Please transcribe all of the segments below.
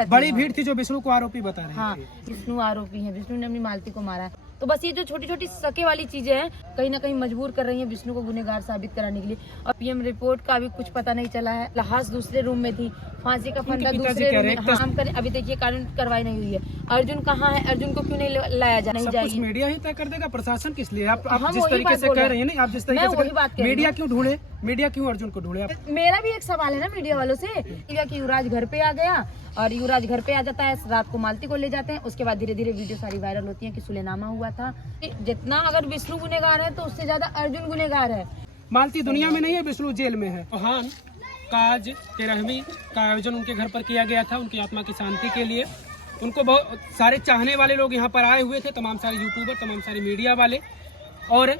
बड़ी भीड़ थी जो विष्णु को आरोपी बता रहे हाँ, थे। विष्णु आरोपी है, विष्णु ने अपनी मालती को मारा है। तो बस ये जो छोटी छोटी सके वाली चीजें हैं कहीं ना कहीं मजबूर कर रही हैं विष्णु को गुनहगार साबित कराने के लिए। और पीएम रिपोर्ट का अभी कुछ पता नहीं चला है। लाश दूसरे रूम में थी, फांसी का फंदा दूसरे रूम में। हाँ, हम करें अभी देखिए कानून कार्रवाई नहीं हुई है। अर्जुन कहाँ है? अर्जुन को क्यों नहीं लाया जा नहीं जाएगी? मीडिया ही तय कर देगा, प्रशासन किस लिए? आप जिस तरीके से कह रही है ना, आप जिस तरीके से मीडिया क्यों ढूंढे, मीडिया क्यों अर्जुन को ढूंढे? मेरा भी एक सवाल है ना मीडिया वालों से कि युवराज घर पे आ गया और युवराज घर पे आ जाता है, रात को मालती को ले जाते हैं, उसके बाद धीरे धीरे वीडियो सारी वायरल होती है कि सुलेनामा हुआ था। जितना अगर विष्णु गुनहगार है तो उससे ज्यादा अर्जुन गुनहगार है। मालती दुनिया में नहीं है, विष्णु जेल में है। चौहान का आज 13वीं का आयोजन उनके घर पर किया गया था, उनकी आत्मा की शांति के लिए। उनको बहुत सारे चाहने वाले लोग यहाँ पर आए हुए थे, तमाम सारे यूट्यूबर, तमाम सारे मीडिया वाले। और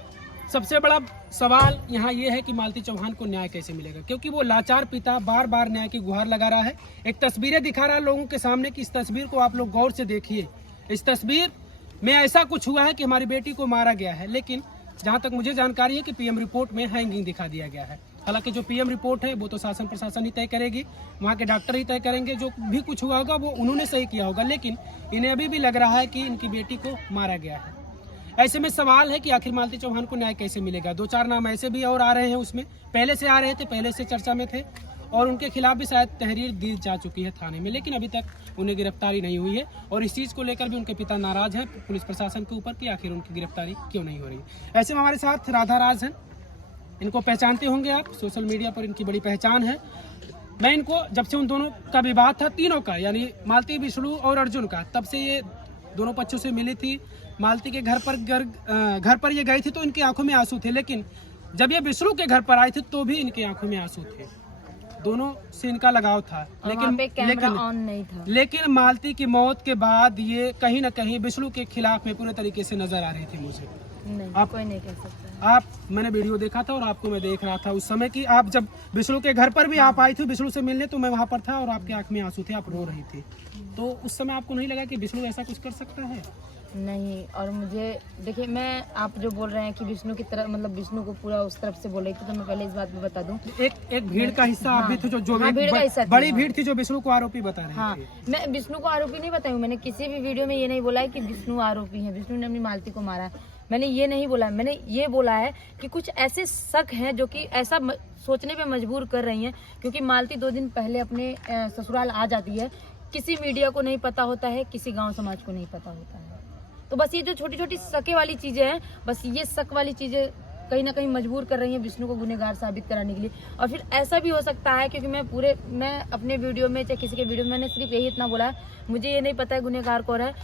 सबसे बड़ा सवाल यहाँ ये है कि मालती चौहान को न्याय कैसे मिलेगा, क्योंकि वो लाचार पिता बार बार न्याय की गुहार लगा रहा है। एक तस्वीरें दिखा रहा है लोगों के सामने कि इस तस्वीर को आप लोग गौर से देखिए। इस तस्वीर में ऐसा कुछ हुआ है कि हमारी बेटी को मारा गया है, लेकिन जहाँ तक मुझे जानकारी है कि पीएम रिपोर्ट में हैंगिंग दिखा दिया गया है। हालांकि जो पीएम रिपोर्ट है वो तो शासन प्रशासन ही तय करेगी, वहाँ के डॉक्टर ही तय करेंगे। जो भी कुछ हुआ होगा वो उन्होंने सही किया होगा, लेकिन इन्हें अभी भी लग रहा है कि इनकी बेटी को मारा गया है। ऐसे में सवाल है कि आखिर मालती चौहान को न्याय कैसे मिलेगा। 2-4 नाम ऐसे भी और आ रहे हैं, उसमें पहले से आ रहे थे, पहले से चर्चा में थे और उनके खिलाफ भी शायद तहरीर दी जा चुकी है थाने में, लेकिन अभी तक उन्हें गिरफ्तारी नहीं हुई है। और इस चीज़ को लेकर भी उनके पिता नाराज हैं पुलिस प्रशासन के ऊपर कि आखिर उनकी गिरफ्तारी क्यों नहीं हो रही। ऐसे में हमारे साथ राधा राज हैं, इनको पहचानते होंगे आप, सोशल मीडिया पर इनकी बड़ी पहचान है। मैं इनको जब से उन दोनों का विवाद था, तीनों का, यानी मालती, विष्णु और अर्जुन का, तब से ये दोनों पक्षों से मिली थी। मालती के घर पर ये गई थी तो इनकी आंखों में आंसू थे, लेकिन जब ये विष्णु के घर पर आई थी तो भी इनकी आंखों में आंसू थे। दोनों से इनका लगाव था, लेकिन मालती की मौत के बाद ये कहीं ना कहीं विष्णु के खिलाफ में पूरे तरीके से नजर आ रही थी मुझे। आप कोई नहीं कह सकता। मैंने वीडियो देखा था और आपको मैं देख रहा था उस समय कि आप जब विष्णु के घर पर भी आप आई थी विष्णु से मिलने, तो मैं वहाँ पर था और आपकी आंख में आंसू थे, आप रो रही थी। तो उस समय आपको नहीं लगा कि विष्णु ऐसा कुछ कर सकता है? नहीं, और मुझे देखिए, मैं आप जो बोल रहे हैं कि विष्णु की तरफ, मतलब विष्णु को पूरा उस तरफ से बोल रही थी, तो मैं पहले इस बात में बता दूं, एक भीड़ का हिस्सा आप भी थे जो भीड़ का हिस्सा बड़ी भीड़ थी जो विष्णु को आरोपी बता रहे थे। हाँ, मैं विष्णु को आरोपी नहीं बताई हूँ। मैंने किसी भी वीडियो में ये नहीं बोला है कि विष्णु आरोपी है, विष्णु ने अपनी मालती को मारा है, मैंने ये नहीं बोला। मैंने ये बोला है कि कुछ ऐसे शक हैं जो कि ऐसा सोचने पे मजबूर कर रही हैं, क्योंकि मालती 2 दिन पहले अपने ससुराल आ जाती है, किसी मीडिया को नहीं पता होता है, किसी गांव समाज को नहीं पता होता है। तो बस ये जो छोटी छोटी शके वाली चीजें हैं, बस ये शक वाली चीजें कहीं ना कहीं मजबूर कर रही हैं विष्णु को गुनहगार साबित कराने के लिए। और फिर ऐसा भी हो सकता है, क्योंकि मैं अपने वीडियो में चाहे किसी के वीडियो में मैंने सिर्फ यही इतना बोला है, मुझे ये नहीं पता है गुनहगार कौन है।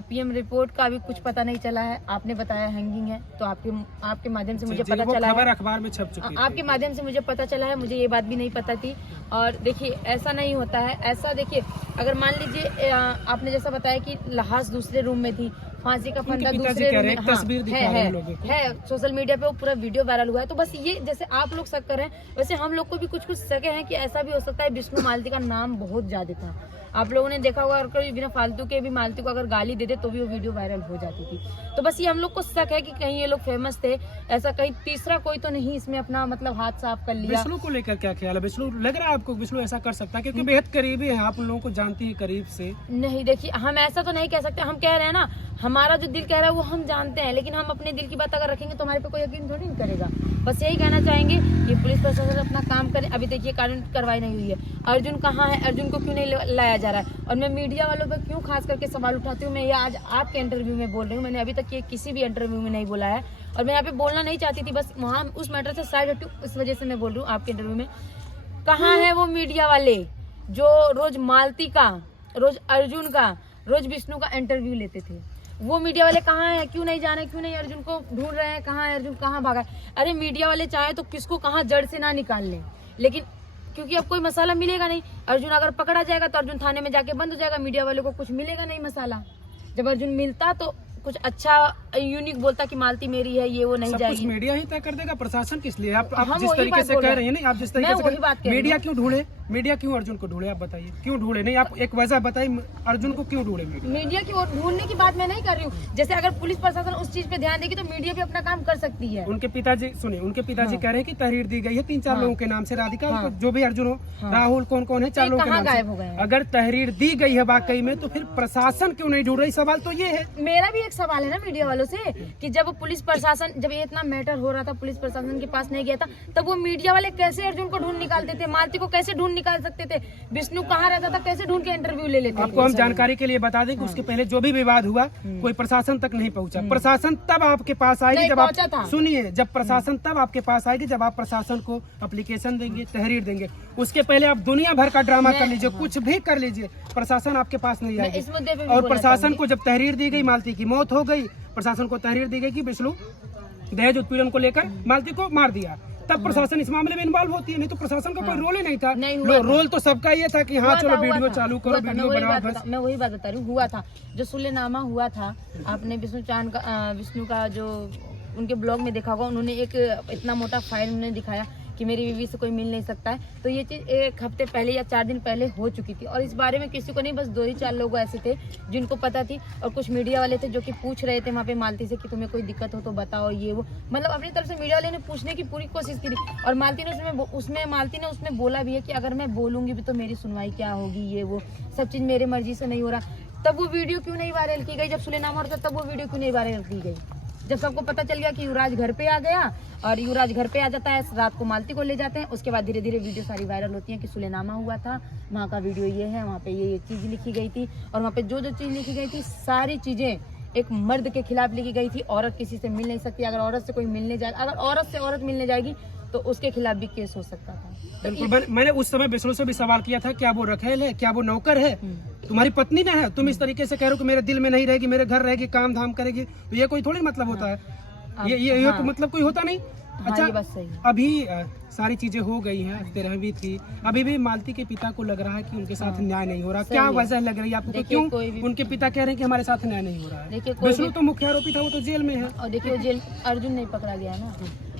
पीएम रिपोर्ट का अभी कुछ पता नहीं चला है। आपने बताया हैंगिंग है, तो आपके माध्यम से मुझे पता चला है, अखबार में छप चुकी है। आपके माध्यम से मुझे पता चला है, मुझे ये बात भी नहीं पता थी। और देखिए, ऐसा नहीं होता है। ऐसा देखिए, अगर मान लीजिए आपने जैसा बताया कि लाश दूसरे रूम में थी, फांसी का फंदा दूसरे रूम में, तस्वीर है सोशल मीडिया पे, वो पूरा वीडियो वायरल हुआ है। तो बस ये जैसे आप लोग शक कर रहे हैं, वैसे हम लोग को भी कुछ शक है कि ऐसा भी हो सकता है। विष्णु मालती का नाम बहुत ज्यादा था, आप लोगों ने देखा होगा, और बिना फालतू के भी मालती को अगर गाली दे दे तो भी वो वीडियो वायरल हो जाती थी। तो बस ये हम लोग को शक है कि कहीं ये लोग फेमस थे, ऐसा कहीं तीसरा कोई तो नहीं इसमें अपना मतलब हाथ साफ कर लिया। विष्णु को लेकर क्या ख्याल है? विष्णु लग रहा है आपको विष्णु ऐसा कर सकता है? क्योंकि बेहद करीबी है, आप उन लोगों को जानती है करीब से। नहीं, देखिए, हम ऐसा तो नहीं कह सकते। हम कह रहे हैं ना, हमारा जो दिल कह रहा है वो हम जानते हैं, लेकिन हम अपने दिल की बात अगर रखेंगे तो हमारे पे कोई यकीन थोड़ी नहीं करेगा। बस यही कहना चाहेंगे कि पुलिस प्रशासन अपना काम करे। अभी देखिए कानून कार्रवाई नहीं हुई है। अर्जुन कहाँ है? अर्जुन को क्यों नहीं लाया जा रहा है? और मैं मीडिया वालों पर क्यों खास करके सवाल उठाती हूँ? मैं ये आज आपके इंटरव्यू में बोल रही हूँ, मैंने अभी तक ये किसी भी इंटरव्यू में नहीं बोला है, और मैं यहाँ पे बोलना नहीं चाहती थी, बस वहाँ उस मैटर से साइड हटूं, इस वजह से मैं बोल रही हूँ आपके इंटरव्यू में। कहाँ है वो मीडिया वाले जो रोज मालती का, रोज अर्जुन का, रोज विष्णु का इंटरव्यू लेते थे? वो मीडिया वाले कहाँ हैं? क्यों नहीं जाने, क्यों नहीं अर्जुन को ढूंढ रहे हैं? कहाँ है अर्जुन, कहाँ भागा? अरे मीडिया वाले चाहे तो किसको कहाँ जड़ से ना निकाल लें, लेकिन क्योंकि अब कोई मसाला मिलेगा नहीं। अर्जुन अगर पकड़ा जाएगा तो अर्जुन थाने में जाके बंद हो जाएगा, मीडिया वालों को कुछ मिलेगा नहीं मसाला। जब अर्जुन मिलता तो कुछ अच्छा यूनिक बोलता कि मालती मेरी है, ये वो नहीं जाएगी। मीडिया ही तय कर देगा, प्रशासन किस लिए? आप जिस तरीके से कह रहे हैं ना, आप जिस तरीके से मीडिया क्यों ढूंढे, मीडिया क्यों अर्जुन को ढूंढे, आप बताइए क्यों ढूंढे? नहीं, आप एक वजह बताइए अर्जुन को क्यों ढूंढे मीडिया? मीडिया की ओर ढूंढने की बात मैं नहीं कर रही हूँ। जैसे अगर पुलिस प्रशासन उस चीज पे ध्यान देगी तो मीडिया भी अपना काम कर सकती है। उनके पिताजी सुनिए, उनके पिताजी कह रहे हैं कि तहरीर दी गई है 3-4 लोगों के नाम से, राधिका जो भी अर्जुन हो, राहुल कौन है, 4 लोगों के नाम गायब हो गए से। हैं? अगर तहरीर दी गई है वाकई में तो फिर प्रशासन क्यों नहीं ढूंढ रही? सवाल तो ये है। मेरा भी एक सवाल है ना मीडिया वालों से कि जब पुलिस प्रशासन, जब ये इतना मैटर हो रहा था, पुलिस प्रशासन के पास नहीं गया था, तब वो मीडिया वाले कैसे अर्जुन को ढूंढ निकालते थे? मालती को कैसे ढूंढ निकाल सकते थे? विष्णु कहाँ रहता था, कैसे ढूंढ के इंटरव्यू ले लेते? आपको हम जानकारी के लिए बता दें कि उसके पहले जो भी विवाद हुआ कोई प्रशासन तक नहीं पहुंचा। प्रशासन तब आपके पास आएगी जब आप सुनिए, जब प्रशासन तब आपके पास आएगी जब आप प्रशासन को एप्लीकेशन देंगे, तहरीर देंगे। उसके पहले आप दुनिया भर का ड्रामा कर लीजिए, कुछ भी कर लीजिए, प्रशासन आपके पास नहीं आएगी। इस मुद्दे पे और प्रशासन को जब तहरीर दी गई, मालती की मौत हो गई, प्रशासन को तहरीर दी गई कि विष्णु दहेज उत्पीड़न को लेकर मालती को मार दिया, तब प्रशासन इस मामले में इन्वॉल्व होती है। नहीं तो प्रशासन का कोई रोल ही नहीं था। रोल तो सबका ये था कि हाँ चलो वीडियो चालू करो, वीडियो बनाओ बस। मैं वही बात बता रही हूँ, हुआ था जो सुलेनामा हुआ था, आपने विष्णु का जो उनके ब्लॉग में देखा होगा, उन्होंने एक इतना मोटा फाइल उन्होंने दिखाया कि मेरी बीवी से कोई मिल नहीं सकता है। तो ये चीज 1 हफ्ते पहले या 4 दिन पहले हो चुकी थी और इस बारे में किसी को नहीं, बस 2 ही 4 लोग ऐसे थे जिनको पता थी और कुछ मीडिया वाले थे जो कि पूछ रहे थे वहाँ पे मालती से कि तुम्हें कोई दिक्कत हो तो बताओ, ये वो, मतलब अपनी तरफ से मीडिया वाले ने पूछने की पूरी कोशिश की थी। और मालती ने उसमें बोला भी है कि अगर मैं बोलूंगी भी तो मेरी सुनवाई क्या होगी, ये वो सब चीज मेरी मर्जी से नहीं हो रहा। तब वो वीडियो क्यों नहीं वायरल की गई? जब सुलेनामा होता तब वो वीडियो क्यों नहीं वायरल की गई? जब सबको पता चल गया कि युवराज घर पे आ गया और युवराज घर पे आ जाता है, रात को मालती को ले जाते हैं, उसके बाद धीरे धीरे वीडियो सारी वायरल होती है कि सुलेनामा हुआ था, वहाँ का वीडियो ये है, वहाँ पे ये चीज लिखी गई थी और वहाँ पे जो चीज लिखी गई थी सारी चीजें एक मर्द के खिलाफ लिखी गई थी। औरत किसी से मिल नहीं सकती, अगर औरत से कोई मिलने जाए, अगर औरत से औरत मिलने जाएगी तो उसके खिलाफ भी केस हो सकता था। बिल्कुल, मैंने उस समय विष्णु से भी सवाल किया था, क्या वो रखेल है, क्या वो नौकर है? तुम्हारी पत्नी ना है, तुम इस तरीके से कह रहे हो कि मेरे दिल में नहीं रहेगी, मेरे घर रहेगी, काम धाम करेगी, तो ये कोई थोड़ी मतलब होता है। ये तो मतलब कोई होता नहीं। अच्छा, ये बात सही है। अभी सारी चीजें हो गई हैं, 13वीं थी, अभी भी मालती के पिता को लग रहा है कि उनके साथ न्याय नहीं हो रहा। क्या वजह लग रही है आपको? क्यों उनके पिता कह रहे हैं कि हमारे साथ न्याय नहीं हो रहा है? विष्णु तो मुख्य आरोपी था, वो तो जेल में है। और देखिए जेल अर्जुन नहीं पकड़ा गया ना,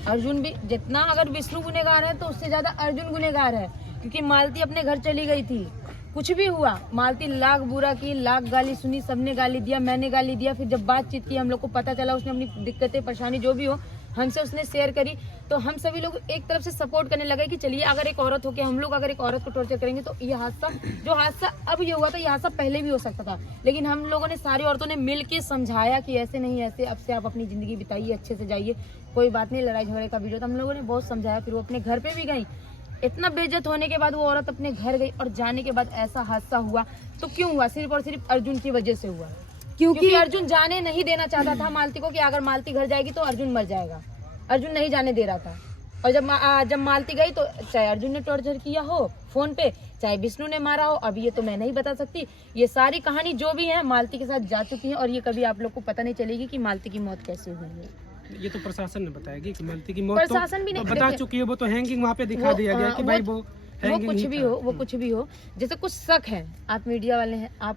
अर्जुन भी जितना, अगर विष्णु गुनेगार है तो उससे ज्यादा अर्जुन गुनेगार है, क्योंकि मालती अपने घर चली गई थी, कुछ भी हुआ, मालती लाख बुरा की, लाख गाली सुनी, सबने गाली दिया, मैंने गाली दिया, फिर जब बातचीत की हम लोग को पता चला, उसने अपनी दिक्कतें परेशानी जो भी हो हमसे उसने शेयर करी, तो हम सभी लोग एक तरफ से सपोर्ट करने लगे कि चलिए अगर एक औरत हो के हम लोग अगर एक औरत को टॉर्चर करेंगे तो ये हादसा अब ये हुआ था, ये हादसा पहले भी हो सकता था। लेकिन हम लोगों ने, सारी औरतों ने मिल के समझाया कि ऐसे नहीं, ऐसे अब से आप अपनी जिंदगी बिताइए, अच्छे से जाइए, कोई बात नहीं, लड़ाई झगड़े का वीडियो, तो हम लोगों ने बहुत समझाया। फिर वो अपने घर पे भी गई, इतना बेइज्जत होने के बाद वो औरत अपने घर गई और जाने के बाद ऐसा हादसा हुआ। तो क्यों हुआ? सिर्फ और सिर्फ अर्जुन की वजह से हुआ, क्योंकि अर्जुन जाने नहीं देना चाहता था मालती को कि अगर मालती घर जाएगी तो अर्जुन मर जाएगा, अर्जुन नहीं जाने दे रहा था। और जब मालती गई तो चाहे अर्जुन ने टॉर्चर किया हो फोन पे, चाहे विष्णु ने मारा हो, अब ये तो मैं नहीं बता सकती। ये सारी कहानी जो भी है मालती के साथ जा चुकी है और ये कभी आप लोग को पता नहीं चलेगी कि मालती की मौत कैसे हुई है। ये तो प्रशासन ने बताएगी कि मालती की मौत प्रशासन भी नहीं बता चुकी है, वो तो हैंगिंग वहाँ पे दिखा दिया गया कि भाई वो कुछ भी हो, जैसे कुछ शक है, आप मीडिया वाले हैं, आप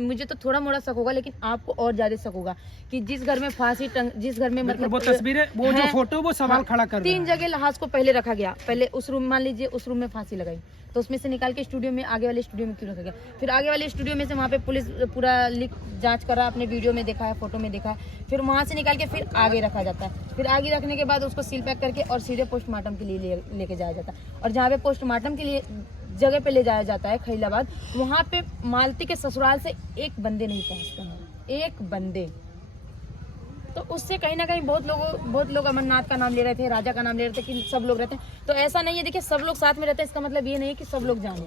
मुझे तो थोड़ा मोड़ा शक होगा, लेकिन आपको और ज्यादा शक होगा कि जिस घर में फांसी जिस घर में मतलब वो तस्वीरें, वो जो फोटो, वो सवाल खड़ा कर 3 जगह लाश को पहले रखा गया, पहले उस रूम, मान लीजिए उस रूम में फांसी लगाई तो उसमें से निकाल के स्टूडियो में, आगे वाले स्टूडियो में क्यों रखा गया? फिर आगे वाले स्टूडियो में से वहाँ पे पुलिस पूरा जांच करा, अपने वीडियो में देखा है, फोटो में देखा है, फिर वहाँ से निकाल के फिर आगे रखा जाता है, फिर आगे रखने के बाद उसको सील पैक करके और सीधे पोस्टमार्टम के लिए लेके जाया जाता है। और जहाँ पे पोस्टमार्टम के लिए जगह पे ले जाया जाता है खैलाबाद, वहाँ पे मालती के ससुराल से एक बंदे नहीं पहुँचते हैं, एक बंदे। तो उससे कहीं ना कहीं बहुत लोग अमरनाथ का नाम ले रहे थे, राजा का नाम ले रहे थे कि सब लोग रहते हैं, तो ऐसा नहीं है। देखिए सब लोग साथ में रहते हैं, इसका मतलब ये नहीं है कि सब लोग जाने।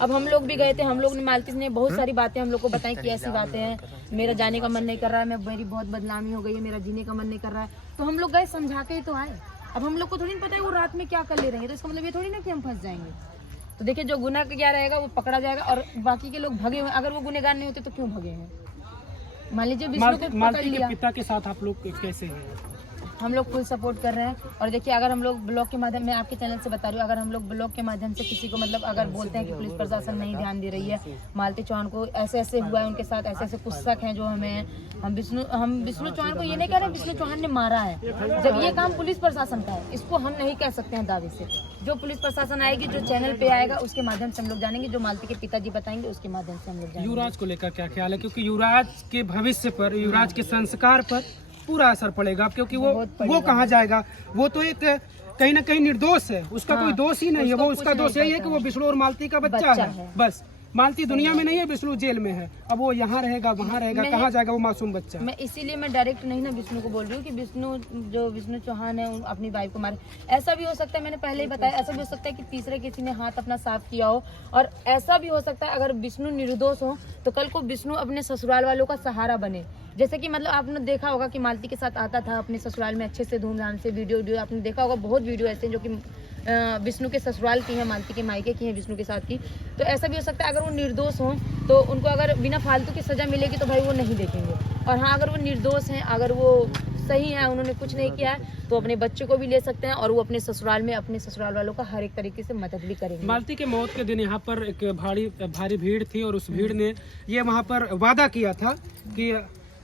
अब हम लोग भी गए थे, हम लोग ने, मालती ने बहुत सारी बातें हम लोग को बताई कि ऐसी बातें हैं, मेरा जाने का मन नहीं कर रहा है, मेरी बहुत बदनामी हो गई है, मेरा जीने का मन नहीं कर रहा है, तो हम लोग गए, समझा के ही तो आए। अब हम लोग को थोड़ी पता है वो रात में क्या कर ले रहे हैं, तो इसका मतलब ये थोड़ी ना कि हम फंस जाएंगे। तो देखिए जो गुनाह क्या रहेगा वो पकड़ा जाएगा और बाकी के लोग भगे हुए, अगर वो गुनहगार नहीं होते तो क्यों भगे हैं? मान लीजिए विष्णु को पकड़ लिया, पिता के साथ आप लोग कैसे हैं? हम लोग फुल सपोर्ट कर रहे हैं। और देखिए अगर हम लोग ब्लॉग के माध्यम में, आपके चैनल से बता रही हूँ, अगर हम लोग ब्लॉग के माध्यम से किसी को मतलब अगर बोलते हैं कि पुलिस प्रशासन नहीं ध्यान दे रही है, मालती चौहान को ऐसे ऐसे हुआ है, उनके साथ ऐसे ऐसे कुछ शक हैं जो हमें, हम विष्णु चौहान को ये नहीं कह रहे विष्णु चौहान ने मारा है, जब ये काम पुलिस प्रशासन का है, इसको हम नहीं कह सकते हैं दावे से। जो पुलिस प्रशासन आएगी, जो चैनल पे आएगा, उसके माध्यम से हम लोग जानेंगे। जो मालती के पिताजी बताएंगे उसके माध्यम से हम लोग जानेंगे। युवराज को लेकर क्या ख्याल है, क्योंकि युवराज के भविष्य पर, युवराज के संस्कार पर पूरा असर पड़ेगा, क्योंकि वो कहाँ जाएगा। वो तो एक कहीं ना कहीं निर्दोष है, उसका कोई दोष ही नहीं है। वो उसका दोष यही है कि वो विष्णु और मालती का बच्चा है बस। मालती दुनिया में नहीं है, विष्णु जेल में है। अब वो यहाँ रहेगा, वहाँ रहेगा, कहाँ जाएगा वो मासूम बच्चा। मैं इसीलिए मैं डायरेक्ट नहीं ना विष्णु को बोल रही हूँ कि विष्णु चौहान है अपनी वाइफ को मारे। ऐसा भी हो सकता है, मैंने पहले ही बताया, ऐसा भी हो सकता है कि तीसरे किसी ने हाथ अपना साफ किया हो। और ऐसा भी हो सकता है अगर विष्णु निर्दोष हो तो कल को विष्णु अपने ससुराल वालों का सहारा बने। जैसे कि मतलब आपने देखा होगा कि मालती के साथ आता था अपने ससुराल में अच्छे से धूमधाम से वीडियो आपने देखा होगा। बहुत वीडियो ऐसे जो कि विष्णु के ससुराल की है, मालती के मायके की है, विष्णु के साथ की। तो ऐसा भी हो सकता है अगर वो निर्दोष हों तो उनको अगर बिना फालतू की सजा मिलेगी तो भाई वो नहीं देखेंगे। और हाँ, अगर वो निर्दोष हैं, अगर वो सही है, उन्होंने कुछ नहीं किया है, तो अपने बच्चे को भी ले सकते हैं और वो अपने ससुराल में अपने ससुराल वालों का हर एक तरीके से मदद भी करेंगे। मालती के मौत के दिन यहाँ पर एक भारी भीड़ थी और उस भीड़ ने ये वहाँ पर वादा किया था कि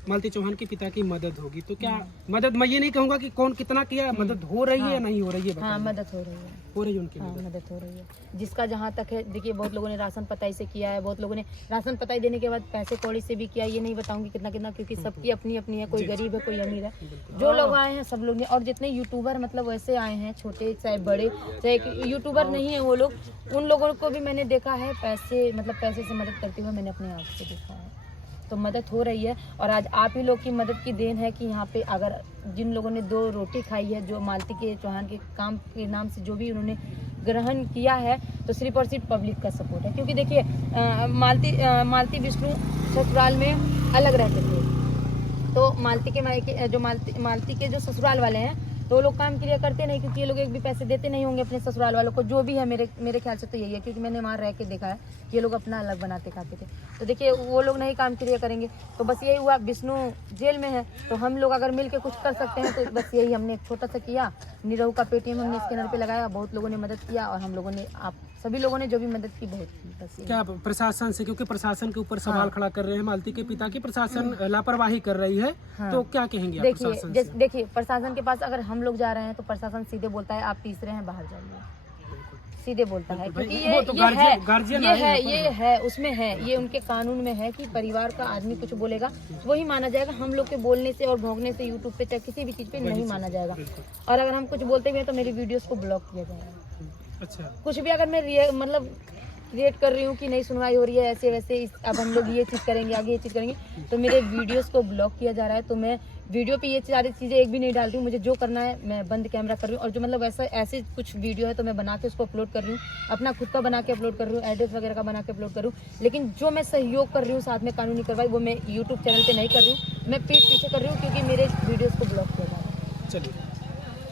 मालती चौहान के पिता की मदद होगी। तो क्या मदद, मैं ये नहीं कहूँगा कि कौन कितना किया, मदद हो रही है या नहीं हो रही है? हाँ, मदद हो रही है, हो रही है उनकी मदद हो रही है। जिसका जहाँ तक है, देखिए बहुत लोगों ने राशन पताई से किया है, बहुत लोगों ने राशन पताई देने के बाद पैसे कौड़ी से भी किया। ये नहीं बताऊंगी कितना कितना, क्योंकि सबकी अपनी अपनी है, कोई गरीब है, कोई अमीर है। जो लोग आए हैं सब लोग ने, और जितने यूट्यूबर मतलब वैसे आए हैं, छोटे चाहे बड़े, चाहे यूट्यूबर नहीं है वो लोग, उन लोगों को भी मैंने देखा है पैसे से मदद करते हुए मैंने अपने आँख से देखा है। तो मदद हो रही है और आज आप ही लोग की मदद की देन है कि यहाँ पे अगर जिन लोगों ने 2 रोटी खाई है, जो मालती के चौहान के काम के नाम से जो भी उन्होंने ग्रहण किया है, तो सिर्फ और सिर्फ पब्लिक का सपोर्ट है। क्योंकि देखिए मालती विष्णु ससुराल में अलग रहते थे, तो मालती के मायके जो मालती के जो ससुराल वाले हैं तो लोग काम क्रिया करते नहीं, क्योंकि ये लोग एक भी पैसे देते नहीं होंगे अपने ससुराल वालों को। जो भी है मेरे ख्याल से तो यही है, क्योंकि मैंने वहाँ रह के देखा है ये लोग अपना अलग बनाते खाते थे। तो देखिए वो लोग नहीं काम क्रिया करेंगे, तो बस यही हुआ, विष्णु जेल में है तो हम लोग अगर मिल के कुछ कर सकते हैं तो बस यही हमने एक छोटा सा किया। निरहू का पेटीएम हमने स्कैनर पे लगाया, बहुत लोगों ने मदद किया और हम लोगों ने, आप सभी लोगों ने जो भी मदद की बहुत की। बस क्या प्रशासन से, क्योंकि प्रशासन के ऊपर सवाल खड़ा कर रहे हैं मालती के पिता की, प्रशासन लापरवाही कर रही है, तो क्या कहेंगे आप प्रशासन से? देखिए प्रशासन के पास अगर हम लोग जा रहे हैं तो प्रशासन सीधे बोलता है आप तीसरे हैं, बाहर जाइए, सीधे बोलता है। क्योंकि ये है उसमें है, ये उनके कानून में है कि परिवार का आदमी कुछ बोलेगा वही माना जाएगा। हम लोग के बोलने से और भोगने से यूट्यूब पे चाहे किसी भी चीज पे नहीं माना जाएगा। और अगर हम कुछ बोलते भी हैं तो मेरी वीडियोस को ब्लॉक किया जाएगा। अच्छा, कुछ भी अगर मैं मतलब क्रिएट कर रही हूँ कि नहीं सुनवाई हो रही है ऐसे वैसे, अब हम लोग ये चीज़ करेंगे, आगे ये चीज़ करेंगे, तो मेरे वीडियोस को ब्लॉक किया जा रहा है। तो मैं वीडियो पे ये सारी चीज़ें एक भी नहीं डाल रही हूँ। मुझे जो करना है मैं बंद कैमरा कर रही हूँ, और जो मतलब ऐसे कुछ वीडियो है तो मैं बना के उसको अपलोड कर रही हूँ, अपना खुद का बना के अपलोड कर रही हूँ, एड्रेस वगैरह का बना के अपलोड कर रही हूँ। लेकिन जो मैं सहयोग कर रही हूँ साथ में कानूनी कार्रवाई, वो मैं यूट्यूब चैनल पर नहीं कर रही हूँ, मैं पीठ पीछे कर रही हूँ, क्योंकि मेरे वीडियोज़ को ब्लॉक किया जा रहा है। चलिए।